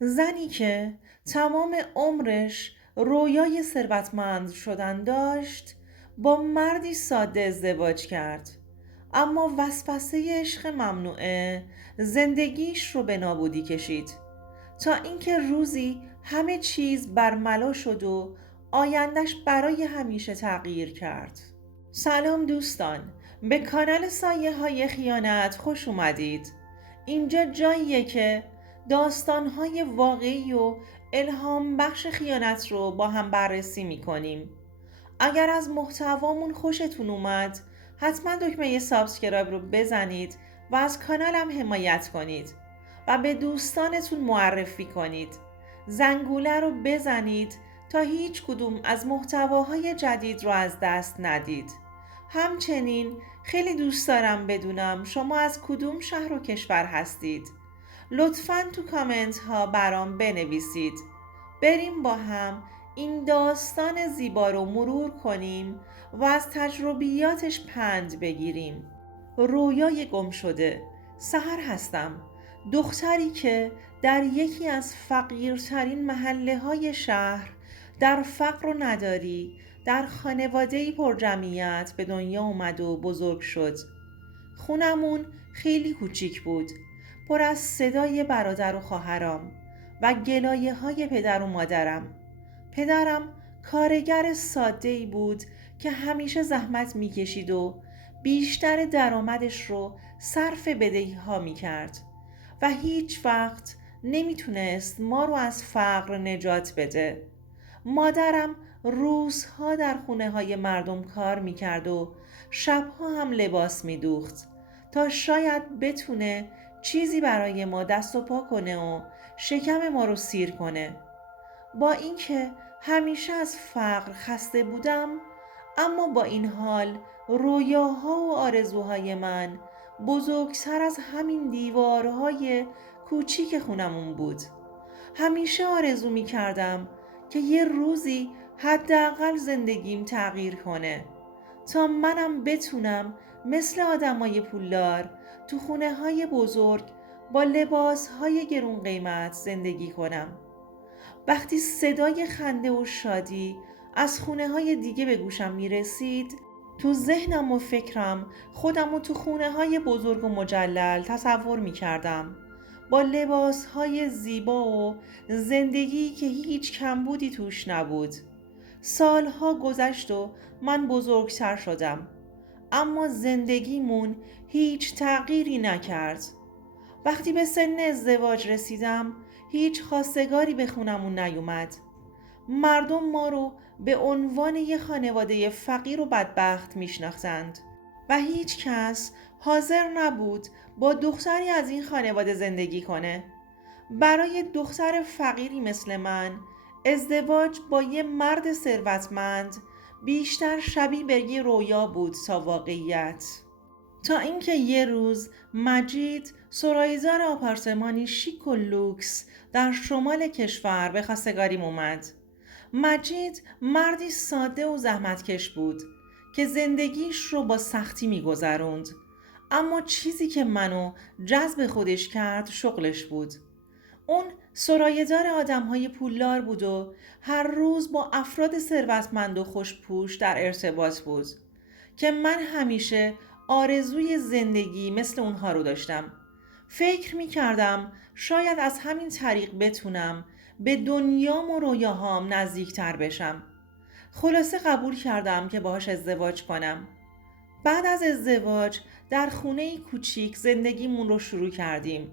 زنی که تمام عمرش رویای ثروتمند شدن داشت با مردی ساده ازدواج کرد، اما وسوسه عشق ممنوعه زندگیش رو به نابودی کشید تا اینکه روزی همه چیز برملا شد و آیندش برای همیشه تغییر کرد. سلام دوستان، به کانال سایه های خیانت خوش اومدید. اینجا جاییه که داستانهای واقعی و الهام بخش خیانت رو با هم بررسی میکنیم. اگر از محتوامون خوشتون اومد حتما دکمه سابسکرایب رو بزنید و از کانالم حمایت کنید و به دوستانتون معرفی کنید. زنگوله رو بزنید تا هیچ کدوم از محتواهای جدید رو از دست ندید. همچنین خیلی دوست دارم بدونم شما از کدوم شهر و کشور هستید. لطفاً تو کامنت ها برام بنویسید. بریم با هم این داستان زیبا رو مرور کنیم و از تجربیاتش پند بگیریم. رویای گم شده. سحر هستم، دختری که در یکی از فقیرترین محله های شهر در فقر و نداری در خانواده‌ای پر جمعیت به دنیا اومد و بزرگ شد. خونمون خیلی کوچیک بود، پر از صدای برادر و خواهرام و گلایه های پدر و مادرم. پدرم کارگر ساده‌ای بود که همیشه زحمت میکشید و بیشتر درآمدش رو صرف بدهی ها میکرد و هیچ وقت نمیتونست ما رو از فقر نجات بده. مادرم روزها در خونه های مردم کار میکرد و شبها هم لباس میدوخت تا شاید بتونه چیزی برای ما دست و پا کنه و شکم ما رو سیر کنه. با اینکه همیشه از فقر خسته بودم، اما با این حال رویاها و آرزوهای من بزرگتر از همین دیوارهای کوچیک خونمون بود. همیشه آرزو می کردم که یه روزی حداقل زندگیم تغییر کنه تا منم بتونم مثل آدمای پولدار تو خونه های بزرگ با لباس های گرون قیمت زندگی کنم. وقتی صدای خنده و شادی از خونه های دیگه به گوشم می رسید، تو ذهنم و فکرم خودم رو تو خونه های بزرگ و مجلل تصور می کردم، با لباس های زیبا و زندگی که هیچ کمبودی توش نبود. سالها گذشت و من بزرگتر شدم، اما زندگیمون هیچ تغییری نکرد. وقتی به سن ازدواج رسیدم هیچ خواستگاری به خونمون نیومد. مردم ما رو به عنوان یه خانواده فقیر و بدبخت میشناختند و هیچ کس حاضر نبود با دختری از این خانواده زندگی کنه. برای دختر فقیری مثل من ازدواج با یه مرد ثروتمند بیشتر شبیه به یه رویا بود تا واقعیت. تا اینکه یه روز مجید سرایدار آپارتمانی شیک و لوکس در شمال کشور به خواستگاریم اومد. مجید مردی ساده و زحمتکش بود که زندگیش رو با سختی میگذروند، اما چیزی که منو جذب خودش کرد شغلش بود. اون سرایه‌دار آدم‌های پولدار بود و هر روز با افراد ثروتمند و خوش‌پوش در ارتباط بود که من همیشه آرزوی زندگی مثل اونها رو داشتم. فکر می کردم شاید از همین طریق بتونم به دنیام و رویاهام نزدیکتر بشم. خلاصه قبول کردم که باهاش ازدواج کنم. بعد از ازدواج در خونه کوچیک زندگیمون رو شروع کردیم.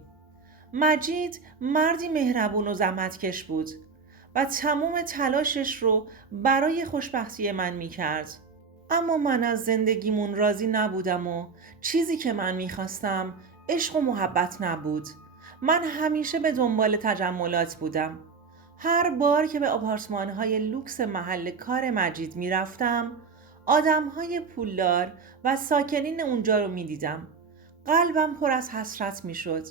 مجید مردی مهربون و زحمتکش بود و تمام تلاشش رو برای خوشبختی من می کرد. اما من از زندگیمون راضی نبودم و چیزی که من میخواستم عشق و محبت نبود. من همیشه به دنبال تجملات بودم. هر بار که به آپارتمان‌های لوکس محل کار مجید میرفتم، آدم‌های پولدار و ساکنین اونجا رو میدیدم. قلبم پر از حسرت میشد.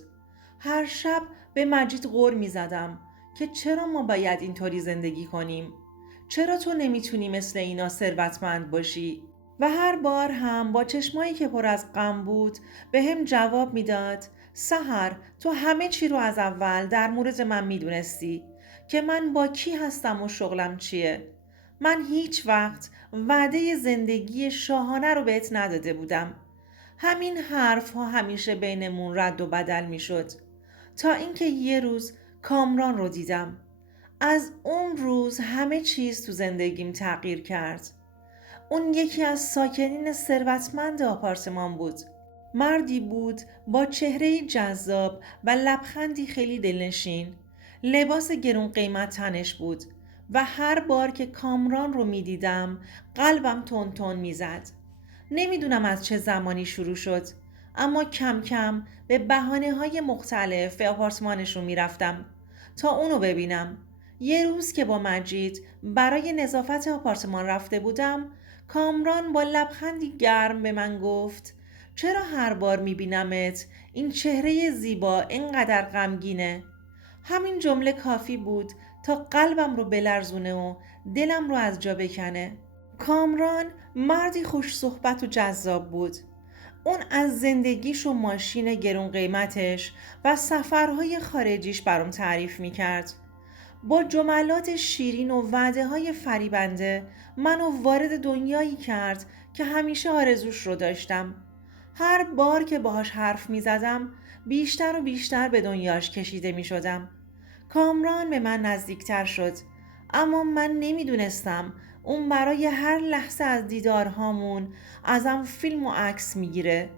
هر شب به مجید غر میزدم که چرا ما باید اینطوری زندگی کنیم؟ چرا تو نمیتونی مثل اینا ثروتمند باشی؟ و هر بار هم با چشمایی که پر از غم بود به هم جواب میداد سحر، تو همه چی رو از اول در مورد من میدونستی که من با کی هستم و شغلم چیه. من هیچ وقت وعده زندگی شاهانه رو بهت نداده بودم. همین حرف ها همیشه بینمون رد و بدل می شد تا اینکه یه روز کامران رو دیدم. از اون روز همه چیز تو زندگیم تغییر کرد. اون یکی از ساکنین ثروتمند آپارتمان بود. مردی بود با چهره‌ای جذاب و لبخندی خیلی دلنشین. لباس گرون قیمت تنش بود و هر بار که کامران رو می دیدم قلبم تون تون می زد. نمیدونم از چه زمانی شروع شد، اما کم کم به بهانه‌های مختلف به آپارتمانشون میرفتم تا اونو ببینم. یه روز که با مجید برای نظافت آپارتمان رفته بودم، کامران با لبخندی گرم به من گفت چرا هر بار میبینمت این چهره زیبا اینقدر غمگینه؟ همین جمله کافی بود تا قلبم رو بلرزونه و دلم رو از جا بکنه. کامران مردی خوش صحبت و جذاب بود. اون از زندگیش و ماشین گرون قیمتش و سفرهای خارجیش برام تعریف میکرد. با جملات شیرین و وعده های فریبنده منو وارد دنیایی کرد که همیشه آرزوش رو داشتم. هر بار که باهاش حرف می زدم بیشتر و بیشتر به دنیاش کشیده می شدم. کامران به من نزدیکتر شد، اما من نمیدونستم اون برای هر لحظه از دیدارهامون ازم فیلم و عکس میگیره.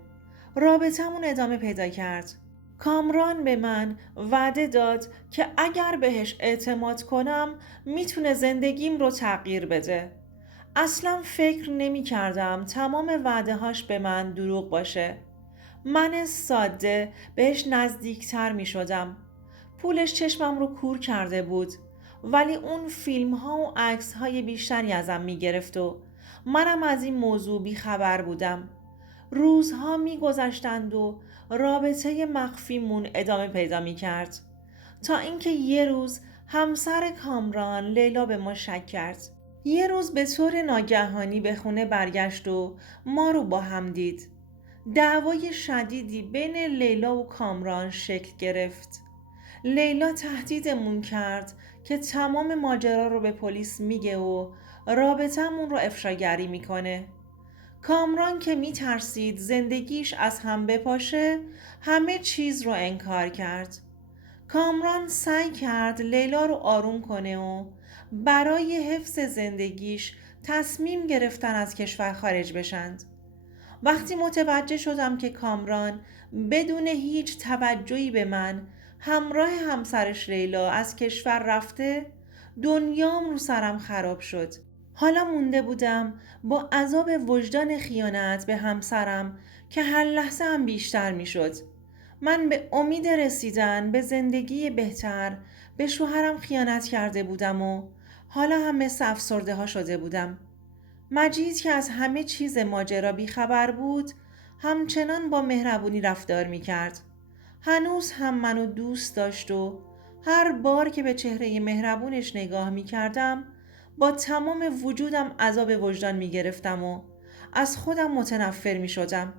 رابطمون ادامه پیدا کرد. کامران به من وعده داد که اگر بهش اعتماد کنم میتونه زندگیم رو تغییر بده. اصلا فکر نمی کردم تمام وعده هاش به من دروغ باشه. من ساده بهش نزدیکتر می شدم. پولش چشمم رو کور کرده بود، ولی اون فیلم ها و عکس های بیشتری ازم می گرفت و منم از این موضوع بی خبر بودم. روزها می گذشتند و رابطه مخفیمون ادامه پیدا می کرد تا اینکه یه روز همسر کامران لیلا به ما شک کرد. یه روز به طور ناگهانی به خونه برگشت و ما رو با هم دید. دعوای شدیدی بین لیلا و کامران شکل گرفت. لیلا تهدیدمون کرد که تمام ماجرا رو به پلیس میگه و رابطمون رو افشاگری میکنه. کامران که میترسید زندگیش از هم بپاشه همه چیز رو انکار کرد. کامران سعی کرد لیلا رو آروم کنه و برای حفظ زندگیش تصمیم گرفتن از کشور خارج بشند. وقتی متوجه شدم که کامران بدون هیچ توجهی به من همراه همسرش لیلا از کشور رفته، دنیام رو سرم خراب شد. حالا مونده بودم با عذاب وجدان خیانت به همسرم که هر لحظه هم بیشتر می شد. من به امید رسیدن به زندگی بهتر به شوهرم خیانت کرده بودم و حالا هم مثل افسرده ها شده بودم. مجید که از همه چیز ماجرا بیخبر بود همچنان با مهربونی رفتار می کرد. هنوز هم منو دوست داشت و هر بار که به چهره مهربونش نگاه می کردم با تمام وجودم عذاب وجدان می گرفتم و از خودم متنفر می شدم.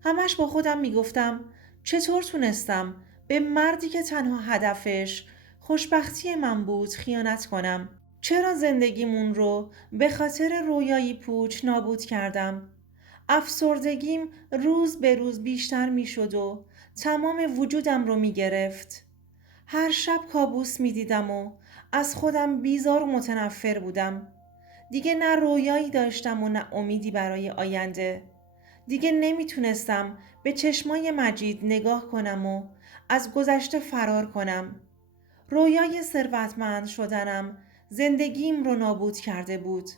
همش با خودم می گفتم چطور تونستم به مردی که تنها هدفش خوشبختی من بود خیانت کنم؟ چرا زندگیمون رو به خاطر رویایی پوچ نابود کردم؟ افسردگیم روز به روز بیشتر می شد و تمام وجودم رو می گرفت. هر شب کابوس می دیدم و از خودم بیزار و متنفر بودم. دیگه نه رویایی داشتم و نه امیدی برای آینده. دیگه نمیتونستم به چشمای مجید نگاه کنم و از گذشته فرار کنم. رویای ثروتمند شدنم زندگیم رو نابود کرده بود.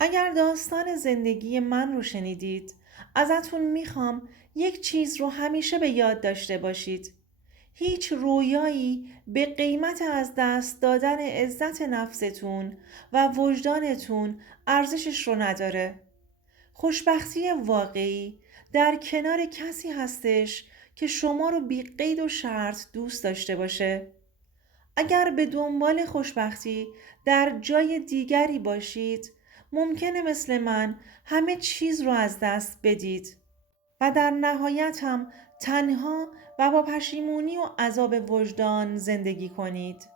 اگر داستان زندگی من رو شنیدید، ازتون میخوام یک چیز رو همیشه به یاد داشته باشید. هیچ رویایی به قیمت از دست دادن عزت نفستون و وجدانتون ارزشش رو نداره. خوشبختی واقعی در کنار کسی هستش که شما رو بی قید و شرط دوست داشته باشه. اگر به دنبال خوشبختی در جای دیگری باشید، ممکنه مثل من همه چیز رو از دست بدید. و در نهایت هم تنها و با پشیمونی و عذاب وجدان زندگی کنید.